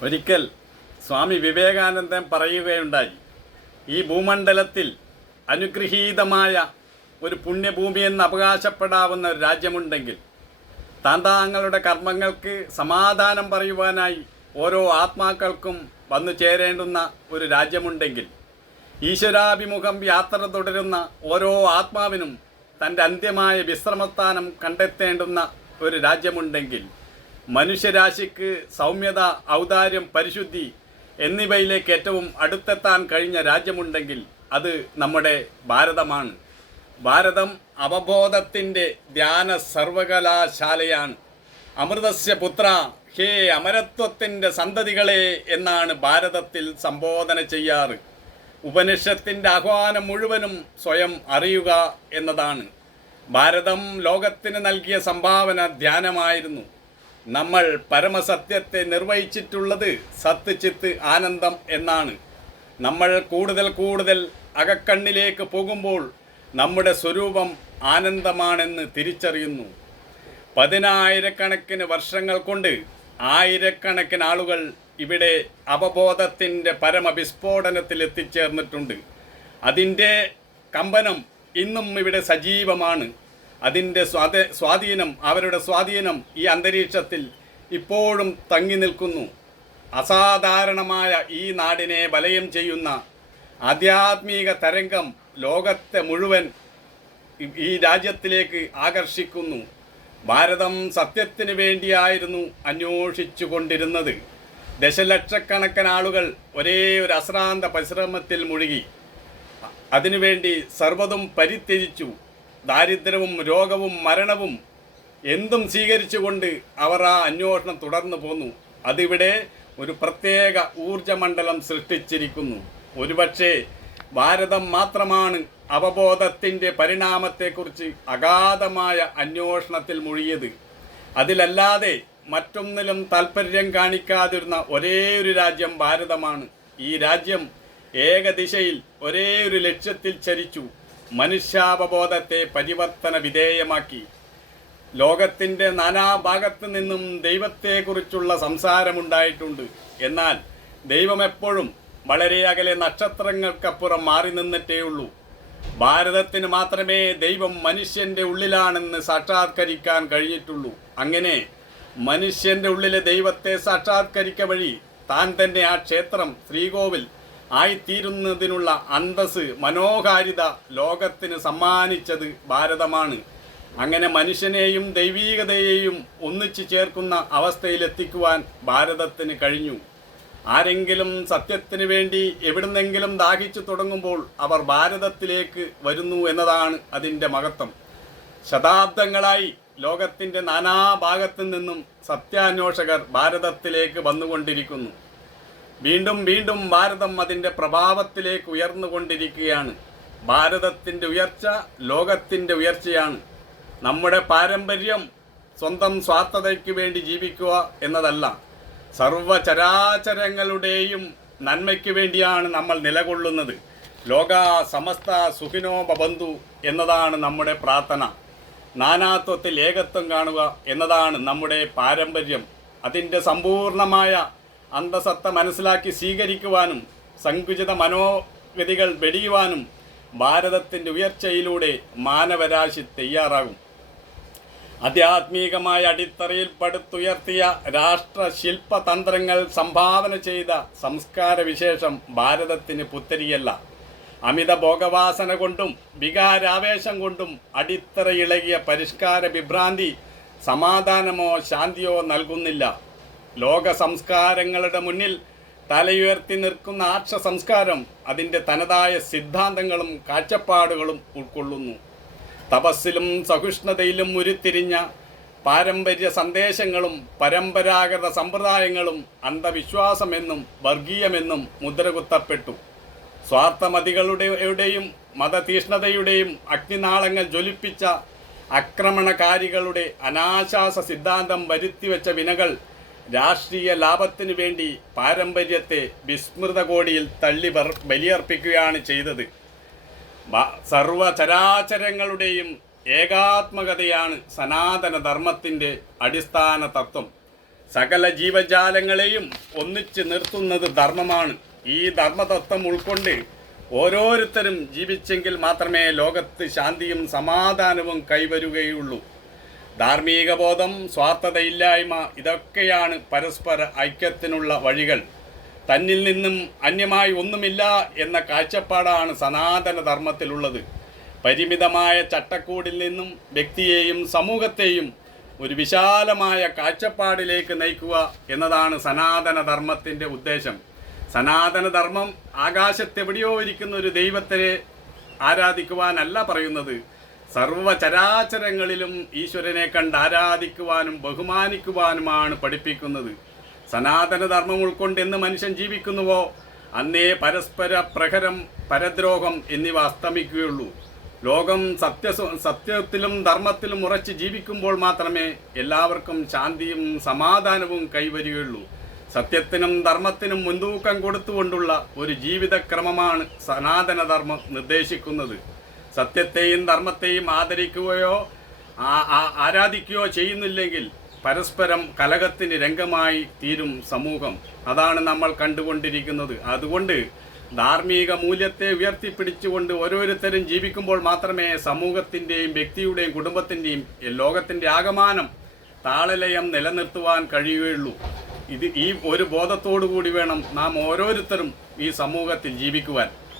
ഒരിക്കൽ സ്വാമി വിവേകാനന്ദൻ പറയുകയുണ്ടായി ഈ ഭൂമണ്ഡലത്തിൽ അനുഗ്രഹീതമായ ഒരു പുണ്യഭൂമി എന്ന് അവകാശപ്പെടാവുന്ന ഒരു രാജ്യമുണ്ടെങ്കിൽ താന്താങ്ങളുടെ കർമ്മങ്ങൾക്ക് സമാധാനം പറയുവാനായി ഓരോ ആത്മാക്കൾക്കും വന്നു ചേരേണ്ടുന്ന ഒരു രാജ്യമുണ്ടെങ്കിൽ ഈശ്വരാഭിമുഖം യാത്ര തുടരുന്ന ഓരോ ആത്മാവിനും തന്റെ അന്ത്യമായ വിശ്രമസ്ഥാനം കണ്ടെത്തേണ്ടുന്ന ഒരു രാജ്യമുണ്ടെങ്കിൽ മനുഷ്യരാശിക്ക് സൗമ്യത ഔദാര്യം പരിശുദ്ധി എന്നിവയിലേക്ക് ഏറ്റവും അടുത്തെത്താൻ കഴിഞ്ഞ രാജ്യമുണ്ടെങ്കിൽ അത് നമ്മുടെ ഭാരതമാണ്. ഭാരതം അവബോധത്തിന്റെ ധ്യാന സർവകലാശാലയാണ്. അമൃതസ്യ പുത്ര ഹേ അമരത്വത്തിന്റെ സന്തതികളെ എന്നാണ് ഭാരതത്തിൽ സംബോധന ചെയ്യാറ്. ഉപനിഷത്തിന്റെ ആഹ്വാനം മുഴുവനും സ്വയം അറിയുക എന്നതാണ്. ഭാരതം ലോകത്തിന് നൽകിയ സംഭാവന ധ്യാനമായിരുന്നു. നമ്മൾ പരമസത്യത്തെ നിർവഹിച്ചിട്ടുള്ളത് സത്ത് ചിത്ത് ആനന്ദം എന്നാണ്. നമ്മൾ കൂടുതൽ കൂടുതൽ അകക്കണ്ണിലേക്ക് പോകുമ്പോൾ നമ്മുടെ സ്വരൂപം ആനന്ദമാണെന്ന് തിരിച്ചറിയുന്നു. പതിനായിരക്കണക്കിന് വർഷങ്ങൾ കൊണ്ട് ആയിരക്കണക്കിന് ആളുകൾ ഇവിടെ അവബോധത്തിന്റെ പരമവിസ്ഫോടനത്തിൽ എത്തിച്ചേർന്നിട്ടുണ്ട്. അതിന്റെ കമ്പനം ഇന്നും ഇവിടെ സജീവമാണ്. അതിന്റെ സ്വാധ സ്വാധീനം അവരുടെ സ്വാധീനം ഈ അന്തരീക്ഷത്തിൽ ഇപ്പോഴും തങ്ങി നിൽക്കുന്നു. അസാധാരണമായ ഈ നാടിനെ വലയം ചെയ്യുന്ന ആധ്യാത്മിക തരംഗം ലോകത്തെ മുഴുവൻ ഈ- രാജ്യത്തിലേക്ക് ആകർഷിക്കുന്നു. ഭാരതം സത്യത്തിന് വേണ്ടിയായിരുന്നു അന്വേഷിച്ചു കൊണ്ടിരുന്നത് ദശലക്ഷക്കണക്കിന് ആളുകൾ ഒരേ ഒരു അശ്രാന്ത പരിശ്രമത്തിൽ മുഴുകി. അതിനുവേണ്ടി സർവതും പരിത്യജിച്ചു. ദാരിദ്ര്യവും രോഗവും മരണവും എന്തും സ്വീകരിച്ചുകൊണ്ട് അവർ ആ അന്വേഷണം തുടർന്നു പോന്നു. അതിവിടെ ഒരു പ്രത്യേക ഊർജമണ്ഡലം സൃഷ്ടിച്ചിരിക്കുന്നു. ഒരുപക്ഷെ ഭാരതം മാത്രമാണ് അവബോധത്തിന്റെ പരിണാമത്തെക്കുറിച്ച് അഗാധമായ അന്വേഷണത്തിൽ മുഴിയത് അതിലല്ലാതെ മറ്റൊന്നിലും താല്പര്യം കാണിക്കാതിരുന്ന ഒരേ ഒരു രാജ്യം ഭാരതമാണ്. ഈ രാജ്യം ഏകദിശയിൽ ഒരേ ഒരു ലക്ഷ്യത്തിൽ ചരിച്ചു. മനുഷ്യാവബോധത്തെ പരിവർത്തന വിധേയമാക്കി. ലോകത്തിന്റെ നാനാഭാഗത്തു നിന്നും ദൈവത്തെക്കുറിച്ചുള്ള സംസാരമുണ്ടായിട്ടുണ്ട്. എന്നാൽ ദൈവം എപ്പോഴും വളരെ അകലെ നക്ഷത്രങ്ങൾക്കപ്പുറം മാറി നിന്നിട്ടേ ഉള്ളൂ. ഭാരതത്തിന് മാത്രമേ ദൈവം മനുഷ്യന്റെ ഉള്ളിലാണെന്ന് സാക്ഷാത്കരിക്കാൻ കഴിഞ്ഞിട്ടുള്ളൂ. അങ്ങനെ മനുഷ്യന്റെ ഉള്ളിലെ ദൈവത്തെ സാക്ഷാത്കരിക്ക വഴി താൻ തന്നെ ആ ക്ഷേത്രം ശ്രീകോവിൽ ആയിത്തീരുന്നതിനുള്ള അന്തസ് മനോഹാരിത ലോകത്തിന് സമ്മാനിച്ചത് ഭാരതമാണ്. അങ്ങനെ മനുഷ്യനെയും ദൈവീകതയെയും ഒന്നിച്ചു ചേർക്കുന്ന അവസ്ഥയിലെത്തിക്കുവാൻ ഭാരതത്തിന് കഴിഞ്ഞു. ആരെങ്കിലും സത്യത്തിന് വേണ്ടി എവിടുന്നെങ്കിലും ദാഹിച്ചു തുടങ്ങുമ്പോൾ അവർ ഭാരതത്തിലേക്ക് വരുന്നു എന്നതാണ് അതിന്റെ മഹത്വം. ശതാബ്ദങ്ങളായി ലോകത്തിന്റെ നാനാഭാഗത്തു നിന്നും സത്യാന്വേഷകർ ഭാരതത്തിലേക്ക് വന്നുകൊണ്ടിരിക്കുന്നു. വീണ്ടും വീണ്ടും ഭാരതം അതിന്റെ പ്രഭാവത്തിലേക്ക് ഉയർന്നുകൊണ്ടിരിക്കുകയാണ്. ഭാരതത്തിന്റെ ഉയർച്ച ലോകത്തിന്റെ ഉയർച്ചയാണ്. നമ്മുടെ പാരമ്പര്യം സ്വന്തം സ്വാർത്ഥതയ്ക്ക് വേണ്ടി ജീവിക്കുക എന്നതല്ല. സർവചരാചരങ്ങളുടെയും നന്മയ്ക്ക് വേണ്ടിയാണ് നമ്മൾ നിലകൊള്ളുന്നത്. ലോക സമസ്ത സുഖിനോ ബന്ധു എന്നതാണ് നമ്മുടെ പ്രാർത്ഥന. നാനാത്വത്തിൽ ഏകത്വം കാണുക എന്നതാണ് നമ്മുടെ പാരമ്പര്യം. അതിന്റെ സമ്പൂർണമായ അന്തസത്ത മനസ്സിലാക്കി സ്വീകരിക്കുവാനും സങ്കുചിത മനോഗതികൾ വെടിയുവാനും ഭാരതത്തിന്റെ ഉയർച്ചയിലൂടെ മാനവരാശി തയ്യാറാകും. ആധ്യാത്മികമായ അടിത്തറയിൽ പടുത്തുയർത്തിയ രാഷ്ട്ര തന്ത്രങ്ങൾ സംഭാവന ചെയ്ത സംസ്കാര വിശേഷം ഭാരതത്തിന് പുത്തരിയല്ല. അമിത ഭോഗവാസന കൊണ്ടും വികാരാവേശം കൊണ്ടും അടിത്തറയിളകിയ പരിഷ്കാര വിഭ്രാന്തി സമാധാനമോ ശാന്തിയോ നൽകുന്നില്ല. ലോക സംസ്കാരങ്ങളുടെ മുന്നിൽ തലയുയർത്തി നിൽക്കുന്ന ആർഷ സംസ്കാരം അതിന്റെ തനതായ സിദ്ധാന്തങ്ങളും കാഴ്ചപ്പാടുകളും ഉൾക്കൊള്ളുന്നു. തപസ്സിലും സഹിഷ്ണുതയിലും ഉരുത്തിരിഞ്ഞ പാരമ്പര്യ സന്ദേശങ്ങളും പരമ്പരാഗത സമ്പ്രദായങ്ങളും അന്ധവിശ്വാസമെന്നും വർഗീയമെന്നും മുദ്രകുത്തപ്പെട്ടു. സ്വാർത്ഥമതികളുടെയും മതതീഷ്ണതയുടെയും അഗ്നിനാളങ്ങൾ ജ്വലിപ്പിച്ച ആക്രമണകാരികളുടെ അനാശാസ സിദ്ധാന്തം വരുത്തിവെച്ച വിനകൾ രാഷ്ട്രീയ ലാഭത്തിനു വേണ്ടി പാരമ്പര്യത്തെ വിസ്മൃത കോടിയിൽ തള്ളി ബലിയർപ്പിക്കുകയാണ് ചെയ്തത്. സർവചരാചരങ്ങളുടെയും ഏകാത്മകതയാണ് സനാതന ധർമ്മത്തിന്റെ അടിസ്ഥാന തത്വം. സകല ജീവജാലങ്ങളെയും ഒന്നിച്ച് നിർത്തുന്നത് ധർമ്മമാണ്. ഈ ധർമ്മതത്വം ഉൾക്കൊണ്ട് ഓരോരുത്തരും ജീവിച്ചെങ്കിൽ മാത്രമേ ലോകത്ത് ശാന്തിയും സമാധാനവും കൈവരുകയുള്ളൂ. ധാർമ്മിക ബോധം സ്വാർത്ഥതയില്ലായ്മ ഇതൊക്കെയാണ് പരസ്പര ഐക്യത്തിനുള്ള വഴികൾ. തന്നിൽ നിന്നും അന്യമായി ഒന്നുമില്ല എന്ന കാഴ്ചപ്പാടാണ് സനാതന ധർമ്മത്തിലുള്ളത് പരിമിതമായ ചട്ടക്കൂടിൽ നിന്നും വ്യക്തിയെയും സമൂഹത്തെയും ഒരു വിശാലമായ കാഴ്ചപ്പാടിലേക്ക് നയിക്കുക എന്നതാണ് സനാതന ധർമ്മത്തിന്റെ ഉദ്ദേശം. സനാതന ധർമ്മം ആകാശത്തെവിടെയോ ഇരിക്കുന്ന ഒരു ദൈവത്തെ ആരാധിക്കുവാനല്ല പറയുന്നത്. സർവചരാചരങ്ങളിലും ഈശ്വരനെ കണ്ട് ആരാധിക്കുവാനും ബഹുമാനിക്കുവാനുമാണ് പഠിപ്പിക്കുന്നത്. സനാതനധർമ്മം ഉൾക്കൊണ്ട് എന്ന് മനുഷ്യൻ ജീവിക്കുന്നുവോ? അന്നേ പരസ്പര പ്രഹരം പരദ്രോഹം എന്നിവ അസ്തമിക്കുകയുള്ളൂ. ലോകം സത്യ സത്യത്തിലും ധർമ്മത്തിലും ഉറച്ച് ജീവിക്കുമ്പോൾ മാത്രമേ എല്ലാവർക്കും ശാന്തിയും സമാധാനവും കൈവരികയുള്ളൂ. സത്യത്തിനും ധർമ്മത്തിനും മുൻതൂക്കം കൊടുത്തുകൊണ്ടുള്ള ഒരു ജീവിതക്രമമാണ് സനാതനധർമ്മം നിർദ്ദേശിക്കുന്നത്. സത്യത്തെയും ധർമ്മത്തെയും ആദരിക്കുകയോ ആരാധിക്കുകയോ ചെയ്യുന്നില്ലെങ്കിൽ പരസ്പരം കലകത്തിന് രംഗമായി തീരും സമൂഹം. അതാണ് നമ്മൾ കണ്ടുകൊണ്ടിരിക്കുന്നത്. അതുകൊണ്ട് ധാർമ്മിക മൂല്യത്തെ ഉയർത്തിപ്പിടിച്ചുകൊണ്ട് ഓരോരുത്തരും ജീവിക്കുമ്പോൾ മാത്രമേ സമൂഹത്തിന്റെയും വ്യക്തിയുടെയും കുടുംബത്തിന്റെയും ലോകത്തിന്റെ ആകമാനം താളലയം നിലനിർത്തുവാൻ കഴിയുകയുള്ളൂ. ഇത് ഈ ഒരു ബോധത്തോടു കൂടി വേണം നാം ഓരോരുത്തരും ഈ സമൂഹത്തിൽ ജീവിക്കുവാൻ.